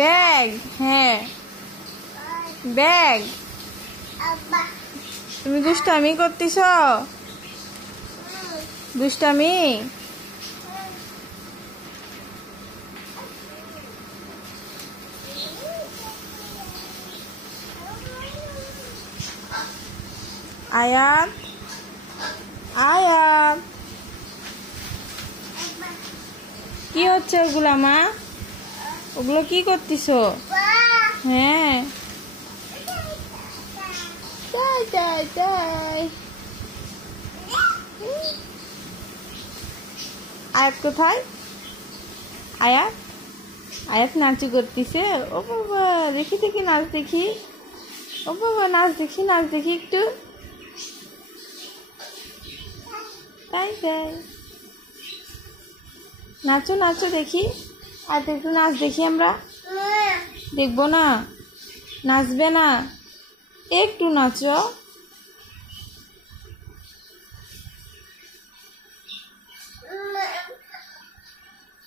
Bag, হ্যাঁ bag. তুমি দুষ্টামি করতেছ? দুষ্টামি? আয়াত, আয়াত, কি হচ্ছে ওগুলা মা? ওগুলো কি করতেছ? হ্যাঁ, তাই তাই তাই। আয়াত কোথায়? আয়াত, আয়াত নাচু করতেছে। ও বাবা, দেখি দেখি নাচ দেখি। ও বাবা, নাচ দেখি, নাচ দেখি একটু। তাই তাই, নাচো নাচো দেখি। আর একটু নাচ দেখি আমরা। দেখবো না? নাচবে না? একটু নাচো।